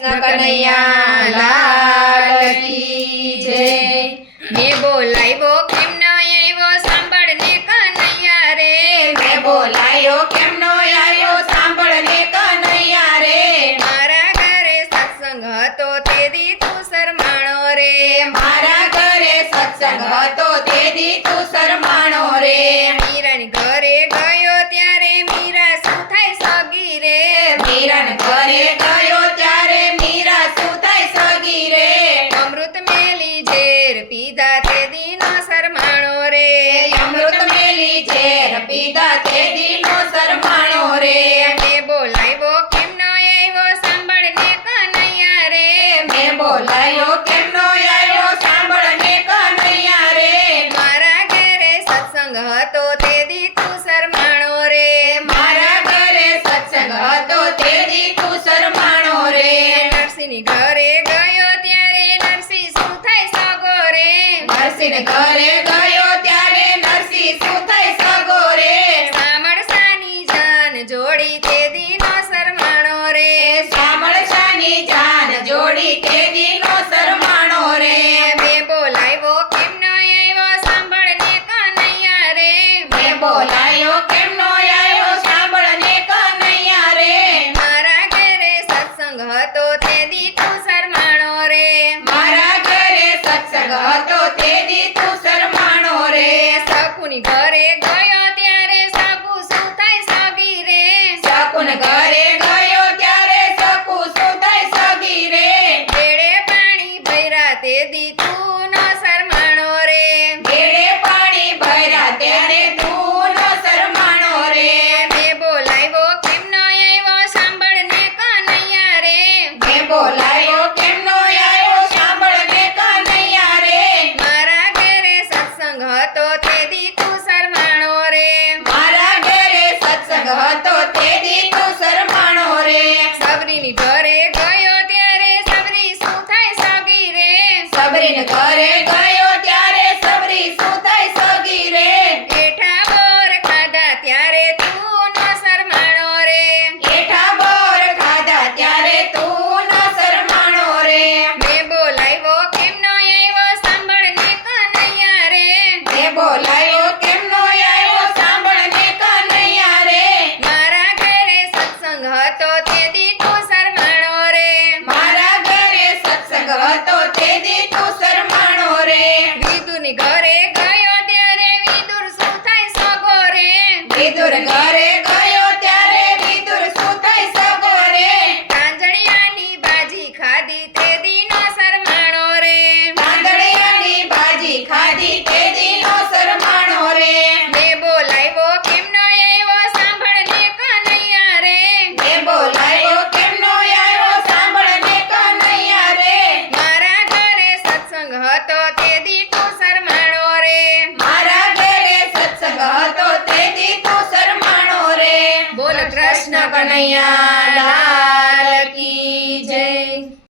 કૃષ્ણ કનૈયા લાલ કી જય। મેં બોલાવ્યો કેમ ન આવ્યો સાંભળ ને કનૈયા રે। મેં બોલાયો કેમ નો આવ્યો સાંભળ ને કનૈયા રે। મારા ઘરે સત્સંગ હતો તે દી તું શરમાણો રે। મારા ઘરે સત્સંગ હતો તે દી તું શરમાણો રે। મીરાની ઘરે ગયો ત્યારે મીરા શું થાય સગી રે। મીરાને ઘરે ગયો ત્યારે મીરા શું થાય સગી રે। અમૃત મેલી ઝેર પીધા તે દી નો શરમાણો રે। અમૃત મેલી ઝેર પીધા તે દી નો શરમાણો રે। મેં બોલાવ્યો કેમ ન આવ્યો સાંભળ ને કનૈયા રે। મેં બોલાયો કેમ નો આવ્યો સાંભળ ને કનૈયા રે। મારા ઘરે સત્સંગ હતો તે દી તું શરમાણો રે। મારા ઘરે સત્સંગ હતો તે દી તું શરમાણો રે। નરસિંહની ઘરે ગયો ત્યારે નરસિંહ શું થાય સગો રે। નરસિંહ ઘરે ગયો ત્યારે નરસિંહ શું થાય સગો રે। સામળસાની જાન જોડી તે દી નો શરમાણો રે। સામળસાની જાન જોડી તે દી નો શરમાણો રે। મેં બોલાવ્યો કેમ ન આવ્યો સાંભળ ને કનૈયા રે। મેં બોલાયો કેમ નો આવ્યો સાંભળ ને કનૈયા રે। મારા ઘરે સત્સંગ હતો તે દી તું શરમાણો રે। મારા ઘરે સત્સંગ હતો તે દી તું શરમાણો રે। શકુની ઘરે ગયો ત્યારે શકુ શું થાય સગી રે। શકુન ઘરે ગયો ત્યારે શકુ શું થાય સગી રે। બેડે પાણી ભર્યા તે દી તું ન શરમાણો રે। બેડે પાણી ભર્યા ત્યારે તું નો શરમાણો રે। મેં બોલાવ્યો કેમ ન આવ્યો સાંભળ ને કનૈયા રે। મેં બોલાયો કેમ નો આવ્યો સાંભળ ને કનૈયા રે। મારા ઘરે સત્સંગ હતો તે દી તું શરમાણો રે। મારા ઘરે સત્સંગ હતો તે દી તું શરમાણો રે। સબરીની ઘરે ગયો ત્યારે સબરી શું થાય સગી રે। સબરીને ઘરે ગયો ત્યારે સબરી શું થાય સગી રે। એઠા બોર ખાધા ત્યારે તું ન શરમાણો રે। એઠા બોર ખાધા ત્યારે તું ન શરમાણો રે। મેં બોલાવ્યો કેમ ન આવ્યો સાંભળ ને કનૈયા રે। મેં બોલાયો કેમ નો આવ્યો સાંભળ ને કનૈયા રે। મારા ઘરે સત્સંગ હતો તે દી તું શરમાણો રે। મારા ઘરે સત્સંગ હતો તે દી તું શરમાણો રે। વિદુરની ઘરે ગયો ત્યારે વિદુર શું થાય સગો રે। વિદુર ઘરે ગયો ત્યારે વિદુર શું થાય સગો રે। કાંજળિયાની ભાજી ખાધી તે દી નો શરમાણો રે। કાંદળિયાની ભાજી ખાધી તે દી નો શરમાણો રે। મેં બોલાવ્યો કેમ ન આવ્યો સાંભળ ને કનૈયા રે। મેં બોલાયો કેમ નો આવ્યો સાંભળ ને કનૈયા રે। મારા ઘરે સત્સંગ હતો તે દી તું શરમાણો રે। મારા ઘરે સત્સંગ હતો તે દી તું શરમાણો રે। બોલ કૃષ્ણ કનૈયા લાલ